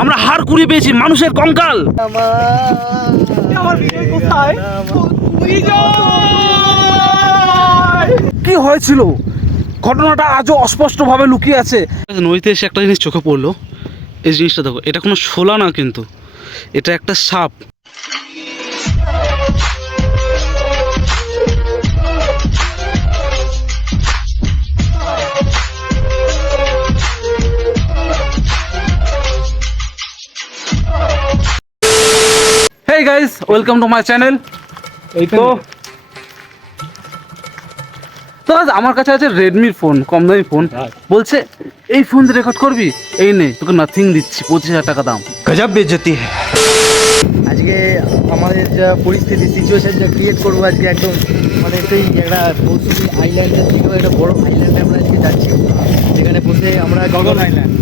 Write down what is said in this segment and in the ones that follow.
আমরা হার কুড়িয়ে পেয়েছি, মানুষের কঙ্কাল। কি হয়েছিল? ঘটনাটা আজও অস্পষ্টভাবে লুকিয়ে আছে। নদীতে এসে একটা জিনিস চোখে পড়ল। এই জিনিসটা দেখো, এটা কোনো শোলা না কিন্তু, এটা একটা সাপ। ওয়েলকাম টু মাই চ্যানেল এই তো তো আজ আমার কাছে আছে রেডমির ফোন কম দামি ফোন বলছে এই ফোন দিয়ে রেকর্ড করবি? এই নে তোকে নাথিং দিচ্ছি পঁচিশ হাজার টাকা দাম। গজব বেজতি আজকে আমাদের যা পরিস্থিতি সিচুয়েশান যা ক্রিয়েট করব আজকে একদম মানে সেই একটা মৌসুমি আইল্যান্ডের থেকেও একটা বড় আইল্যান্ডে আমরা আজকে যাচ্ছি। যেখানে বসে আমরা গগন।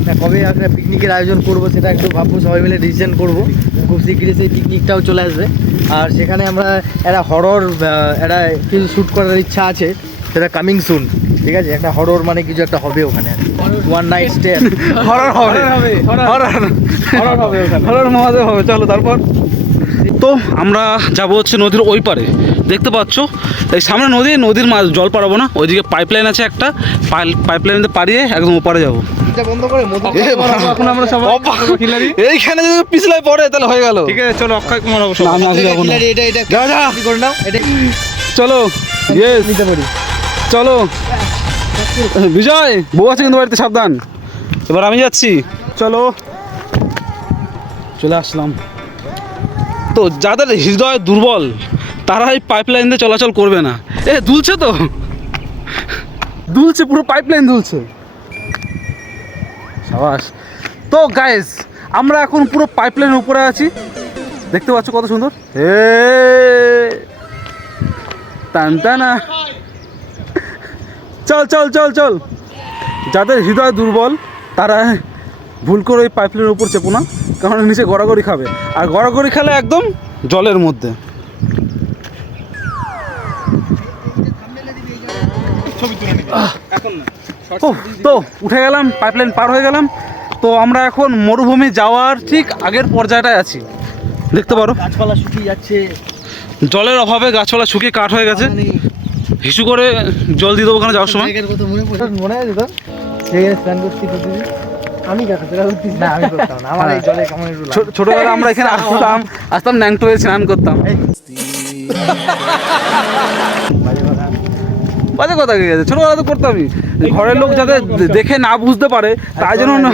হ্যাঁ, কবে একটা পিকনিকের আয়োজন করব সেটা একটু ভাববো সবাই মিলে ডিসিশন করব। খুব শীঘ্রই সেই পিকনিকটাও চলে আসবে। আর সেখানে আমরা একটা হরর একটা কিছু শ্যুট করার ইচ্ছা আছে সেটা কামিং সুন ঠিক আছে? একটা হরর মানে কিছু একটা হবে ওখানে ওয়ান নাইট স্টে হরর হবে। হবে, horror। হরর হবে। হরর মহাদেব হবে। চলো তারপর? তো আমরা যাব হচ্ছে নদীর ওই পারে দেখতে পাচ্ছ? এই সামনে নদী নদীর জল পারাবো না। ওইদিকে পাইপলাইন আছে একটা। পাইপলাইন পাড়িয়ে একদম ওপারে যাব। এইখানে যদি পিছলাই পড়ে তাহলে হয়ে গেল। ঠিক আছে চলো অক্ষয় কুমার অবশ্য চলো। বিজয় বউ আছে কিন্তু বাড়িতে সাবধান। এবার আমি যাচ্ছি। চলো। চলে আসলাম। তো যাদের হৃদয় দুর্বল তারা এই পাইপলাইন দিয়ে চলাচল করবে না। এ, দুলছে তো? দুলছে, পুরো পাইপলাইন দুলছে। সাবাস। তো গাইস আমরা এখন পুরো পাইপলাইন উপরে আছি। দেখতে পাচ্ছ কত সুন্দর? হে টান, টানা চল চল চল চল। যাদের হৃদয় দুর্বল, তারা ভুল করে ওই পাইপলাইনের উপর চেপো না। কারণ নিচে গড়াগড়ি খাবে। আর গড়াগড়ি খেলে একদম জলের মধ্যে। ও তো উঠে গেলাম পাইপলাইন পার হয়ে গেলাম। তো আমরা এখন মরুভূমি যাওয়ার ঠিক আগের পর্যায়টায় আছি। দেখতে পারো। গাছপালা শুকিয়ে যাচ্ছে। জলের অভাবে গাছপালা শুকিয়ে কাঠ হয়ে গেছে। মানে হিসু করে জল দিয়ে দেবো ওখানে যাওয়ার সময়। মনে মনে আছে তো? ছোটবেলা আমরা এখানে আসতাম আসতাম ন্যাংটোয়ে স্নান করতাম। বাজে কথা। গেছে ছোটবেলা তো করতামই ঘরের লোক যাতে দেখে না বুঝতে পারে তাই জন্য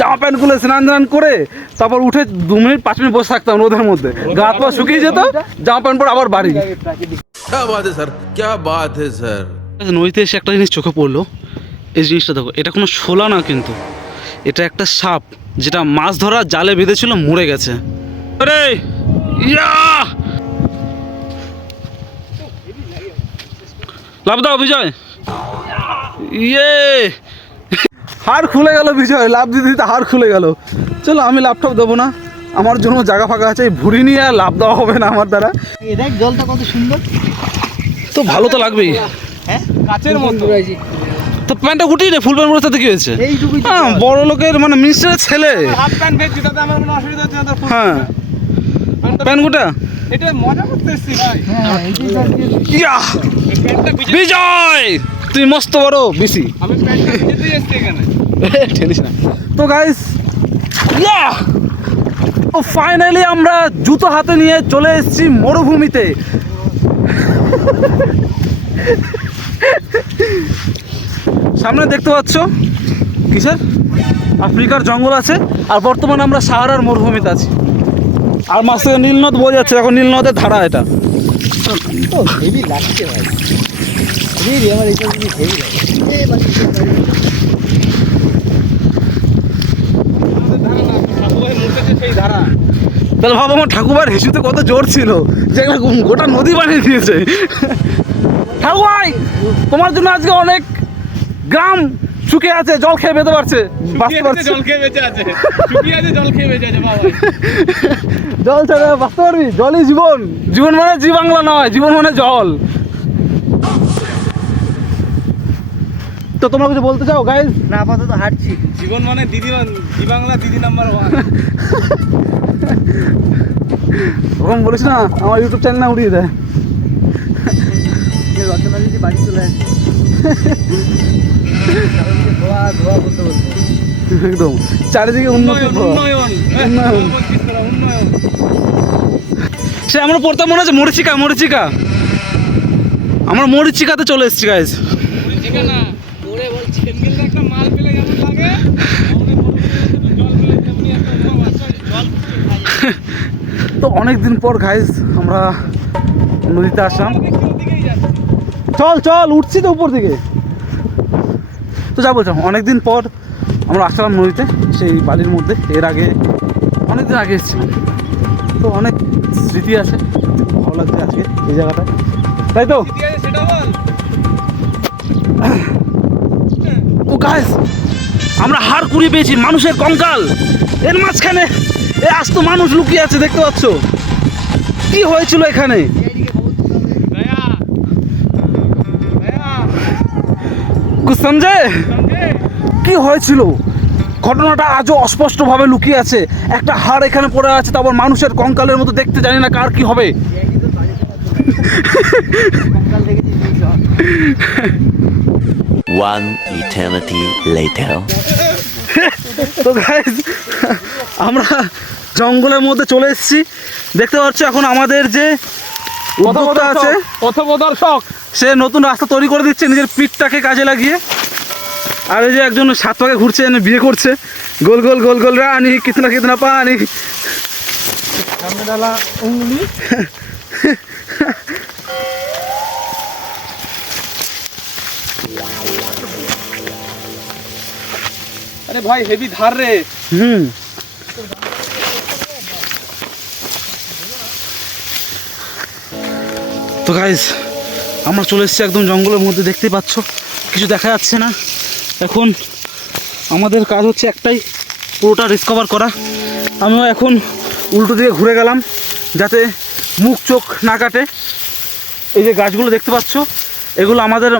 জামা প্যান্ট খুলে স্নান টান করে তারপর উঠে দু মিনিট পাঁচ মিনিট বসে থাকতাম রোদের মধ্যে। গা পা শুকিয়ে যেত জামা প্যান্ট পরে আবার বাড়ি। নদীতে এসে একটা জিনিস চোখে পড়ল। এই জিনিসটা দেখো এটা কোনো শোলা না কিন্তু। এটা একটা সাপ যেটা মাছ ধরা জালে বেঁধেছিল মরে গেছে। আরে ইয়া! লাভ দাও বিজয়। ইয়ে! হাড় খুলে গেল বিজয়। লাভ দিতে দিতে হাড় খুলে গেল। চলো আমি ল্যাপটপ দেবো না। আমার জন্য জায়গা ফাঁকা আছে এই ভুড়ি নিয়ে আর লাভ দেওয়া হবে না আমার দ্বারা। দেখ জলটা কত সুন্দর। তো ভালো তো লাগবেই। হ্যাঁ কাচের মতো। প্যান্টটা গুটিয়ে নে ফুল প্যান্ট পরে তাতে কি হয়েছে? হ্যাঁ বড় লোকের মানে মিনিস্টারের ছেলে। হাফ প্যান্ট ভেজছি তাতে আমার কোনো অসুবিধা হচ্ছে না হ্যাঁ। প্যান্ট গুটা? এটা মজা ভাই। ইয়া বিজয়! তুই মস্ত বড় বিসি আমি প্যান্টটা ভিজেতেই এসছি এখানে। ঠেলিস না। তো গাইস ইয়া ও ফাইনালি আমরা জুতো হাতে নিয়ে চলে এসেছি মরুভূমিতে। সামনে দেখতে পাচ্ছ কিসের? আফ্রিকার জঙ্গল আছে, আর বর্তমানে আমরা সাহারার মরুভূমিতে আছি। আর মাছ থেকে নীলনদ বোঝা যাচ্ছে এখন নীলনদের ধারা এটা। তাহলে ভাবো, আমার ঠাকুমার হিসুতে কত জোর ছিল, যে গোটা নদী বানিয়ে দিয়েছে। ঠাকুমাই, তোমার জন্য আজকে অনেক গ্রাম শুকিয়ে আছে জল খেয়ে বেঁধে পারছে বাঁচতে পারছে। জল খেয়ে বেঁচে আছে। শুকিয়ে আছে জল খেয়ে বেঁচে আছে বাবা। জল ছাড়া বাঁচতে পারবি? জলই জীবন। জীবন মানে জি বাংলা নয় জীবন মানে জল। তো তোমরা কিছু বলতে চাও গাইজ না আপাতত হাঁটছি। জীবন মানে দিদি দি বাংলা দিদি নাম্বার ওয়ান ওরকম বলিস না আমার ইউটিউব চ্যানেল না উড়িয়ে দেয় রচনা যদি বাড়ি চলে আসে একদম। চারিদিকে উন্নয়ন উন্নয়ন। উন্নয়ন। সে আমরা পড়তাম মনে আছে মরিচিকা মরিচিকা? আমরা মরিচিকাতে চলে এসেছি গাইজ তো অনেক দিন পর গাইজ আমরা নদীতে আসলাম। চল চল উঠছি তো উপর দিকে। তো যা বলছিলাম অনেকদিন পর আমরা আসলাম নদীতে সেই বালির মধ্যে। এর আগে অনেক দিন আগে এসেছিলাম তো অনেক স্মৃতি আছে ভালো লাগছে আজকে এই জায়গাটায়। তাই তো? ও গাইস আমরা হাড় কুড়িয়ে পেয়েছি মানুষের কঙ্কাল। এর মাঝখানে এ আজ তো মানুষ লুকিয়ে আছে দেখতে পাচ্ছ? কি হয়েছিল এখানে? কুছ সমঝে কি হয়েছিল ঘটনাটা আজও অস্পষ্টভাবে লুকিয়ে আছে একটা হাড় এখানে পড়ে আছে তারপর মানুষের কঙ্কালের মতো দেখতে জানি না কার কি হবে কঙ্কাল দেখেছি সেই সব। One eternity later. তো গাইজ আমরা জঙ্গলের মধ্যে চলে এসেছি দেখতে পাচ্ছ এখন আমাদের যে উদ্যোক্তা আছে। পথপ্রদর্শক সে নতুন রাস্তা তৈরি করে দিচ্ছে নিজের পিঠটাকে কাজে লাগিয়ে। আর এই যে একজন সাত পাকে ঘুরছে বিয়ে করছে। গোল গোল গোল গোল রানি কিতনা কিতনা পানি। আরে ভাই হেভি ধার রে। হুম। তো গাইজ আমরা চলে এসেছি একদম জঙ্গলের মধ্যে, দেখতেই পাচ্ছ? কিছু দেখা যাচ্ছে না। এখন আমাদের কাজ হচ্ছে একটাই, পুরোটা ডিসকভার করা। আমিও এখন উল্টো দিকে ঘুরে গেলাম, যাতে মুখ চোখ না কাটে। এই যে গাছগুলো দেখতে পাচ্ছ, এগুলো আমাদের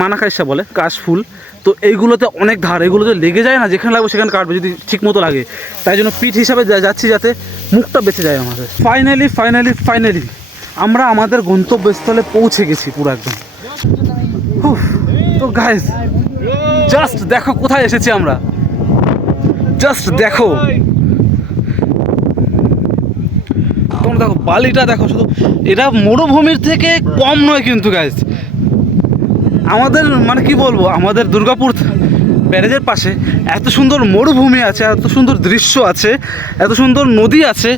মানাকাইসা বলে কাশ ফুল। তো এইগুলোতে অনেক ধার, এগুলোতে লেগে যায় না, যেখানে লাগবে সেখানে কাটবে, যদি ঠিক মতো লাগে। তাই জন্য পিঠ হিসাবে যাচ্ছি যাতে মুখটা বেঁচে যায় আমাদের। ফাইনালি ফাইনালি ফাইনালি আমরা আমাদের গন্তব্যস্থলে পৌঁছে গেছি পুরো একদম। তো গাইজ জাস্ট দেখো কোথায় এসেছি আমরা। জাস্ট দেখো। তোমরা দেখো, বালিটা দেখো, শুধু এটা মরুভূমির থেকে কম নয় কিন্তু গাইজ আমাদের মানে কি বলব, আমাদের দুর্গাপুর ব্যারেজের পাশে এত সুন্দর মরুভূমি আছে, এত সুন্দর দৃশ্য আছে, এত সুন্দর নদী আছে।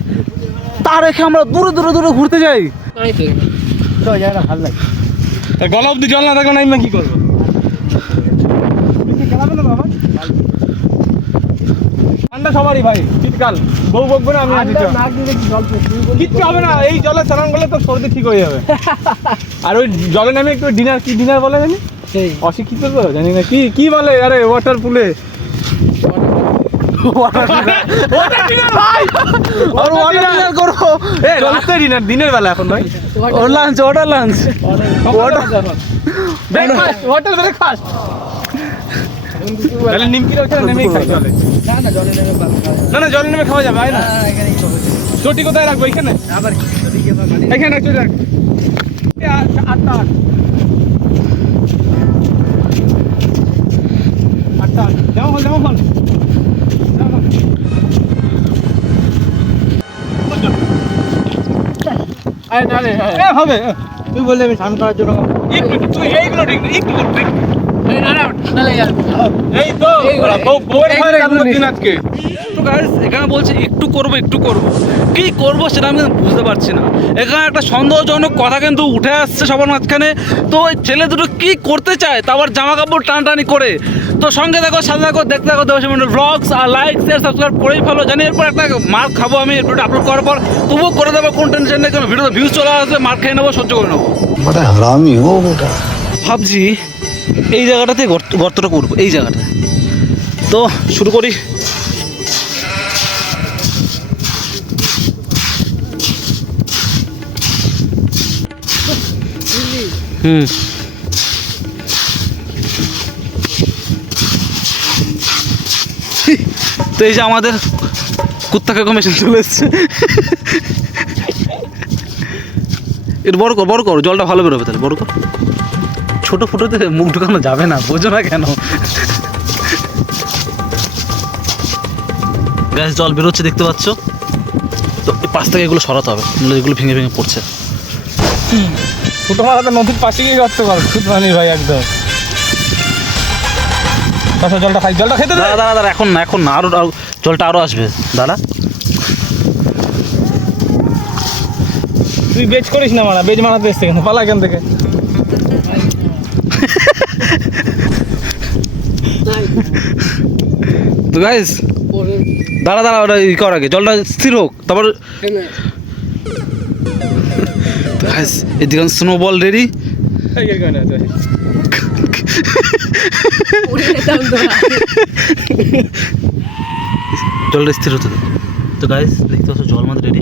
তা রেখে আমরা দূরে দূরে দূরে ঘুরতে যাই। তো। জায়গাটা ভালো লাগে। গলা অব্দি জল না থাকলে আমি কি করব? ঠান্ডা সবারই ভাই শীতকাল। বউ বকবে না আমি কিচ্ছু হবে না এই জলে স্নান করলে তো সর্দি ঠিক হয়ে যাবে। আর ওই জলে নামে একটু ডিনার কি ডিনার বলে জানি? সেই। অশিক্ষিত তো জানি না কি কি বলে? আরে ওয়াটার পুলে দিনের বেলা এখন ভাই ওর লাঞ্চ ওটার লাঞ্চ হোটেল ব্রেকফাস্ট তাহলে নিমকিটা ওখানে নেমেই খাই চলে না না জলে নেমে খাওয়া যাবে চটি কোথায় রাখব এখানে আবার মানে এখানে রাখ আটটা আটটা আট। আটটা আট। যেমন হল আরে না রে এ, হবে তুই বললে আমি স্নান করার জন্য একটু তুই এইগুলো ঠিক একটু এখানে বলছে একটু করব একটু করব। কি করব সেটা আমি বুঝতে পারছি না। এখানে একটা সন্দেহজনক কথা কিন্তু উঠে আসছে সবার মাঝখানে। তো ওই ছেলে দুটো কি করতে চায়? তা আবার জামা কাপড় টানাটানি করে। তো সঙ্গে দেখো সাথে দেখো দেখতে থাকো দেবশিমন্ডল ব্লগস আর লাইক শেয়ার সাবস্ক্রাইব করেই ফেলো জানি এরপর একটা মার খাব আমি ভিডিওটা আপলোড করার পর। তবুও করে দেবো কোন টেনশন নেই কারণ ভিডিওতে ভিউজ চলে আসবে মার খেয়ে নেব সহ্য করে নেব। আমি ও ভাবছি এই জায়গাটাতে গর্তটা করব এই জায়গাটা তো শুরু করি। হুম। তো এই যে আমাদের কুত্তা কাকু মেশিন চলে এসছে। এর বড় কর বড় কর, জলটা ভালো বেরোবে তাহলে, বড় কর। ছোট ফুটোতে মুখ ঢুকানো যাবে না, বোঝো না কেন। গ্যাস জল বেরোচ্ছে, দেখতে পাচ্ছ? তো এই পাশ থেকে এগুলো সরাতে হবে, নাহলে এগুলো ভেঙে ভেঙে পড়ছে। ছোটো মারা তো নদীর পাশে গিয়ে করতে পারো সুতরানি ভাই, একদম। আচ্ছা জলটা খাই জলটা খেতে দাঁড়া দাঁড়া দাঁড়া এখন না এখন না আরও জলটা আরও আসবে। দাঁড়া। তুই বেচ করিস না মারা বেচ মারাতে এসছে কেন পালা এখান থেকে। তো গাইস দাঁড়া দাঁড়া ওটা ই কর আগে জলটা স্থির হোক তারপর গাইস এদিকে স্নো বল রেডি এই এর কারণে আছে। জলটা স্থির হতে তো গাইস দেখতে পাচ্ছ জল আমাদের রেডি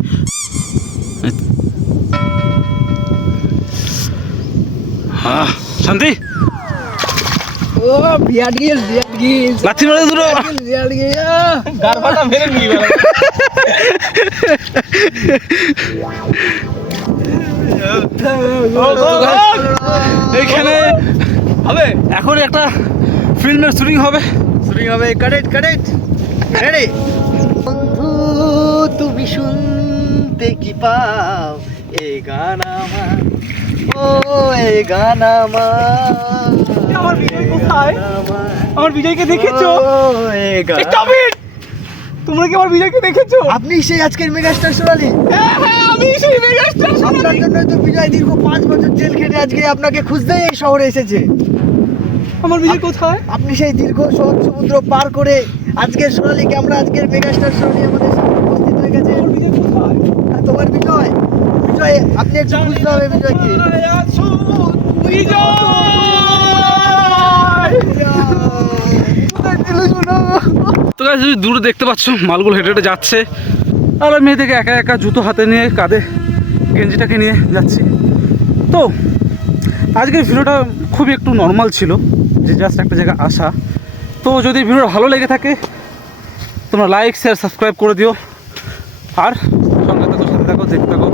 হ্যাঁ শান্তি? ও বিয়াট গিল বিয়াট গিল। লাথি মারে দুটো বিয়াট গিল গার মেরে নিয়ে গেল। এইখানে হবে। এখন একটা ফিল্মের শুটিং হবে। শুটিং হবে কারেক্ট কারেক্ট রেডি বন্ধু তুমি শুনতে কি পাও? এই গান আমার ও এই গান আমার। আমার বিজয় কোথায়? আমার। বিজয়কে দেখেছ? ও এই গান Stop it! তোমরা কি আমার বিজয়কে দেখেছ? আপনি সেই আজকের মেগাস্টার সোনালি? হ্যাঁ হ্যাঁ আমি সেই মেগাস্টার আপনার জন্যই তো বিজয় দীর্ঘ পাঁচ বছর জেল খেটে আজকে আপনাকে খুঁজতেই এই শহরে এসেছে। আমার বিজয় কোথায়? আপনি সেই দীর্ঘ সহজ সমুদ্র পার করে আজকের সোনালীকে আমরা আজকের মেগাস্টার সোনালি আমাদের সামনে উপস্থিত হয়ে গেছে। আমার বিজয় কোথায়? তোমার বিজয়? বিজয় আপনি একটু বুঝতে হবে বিজয়কে তো গাছ দূরে দেখতে পাচ্ছ মালগুলো হেঁটে হেঁটে যাচ্ছে। আর আমি এদিকে একা একা জুতো হাতে নিয়ে কাঁধে গেঞ্জিটাকে নিয়ে যাচ্ছি। তো আজকের ভিডিওটা খুবই একটু নর্মাল ছিল। যে জাস্ট একটা জায়গায় আসা। তো যদি ভিডিওটা ভালো লেগে থাকে, তোমরা লাইক শেয়ার সাবস্ক্রাইব করে দিও। আর সঙ্গে থাকো, সাথে থাকো, দেখতে থাকো।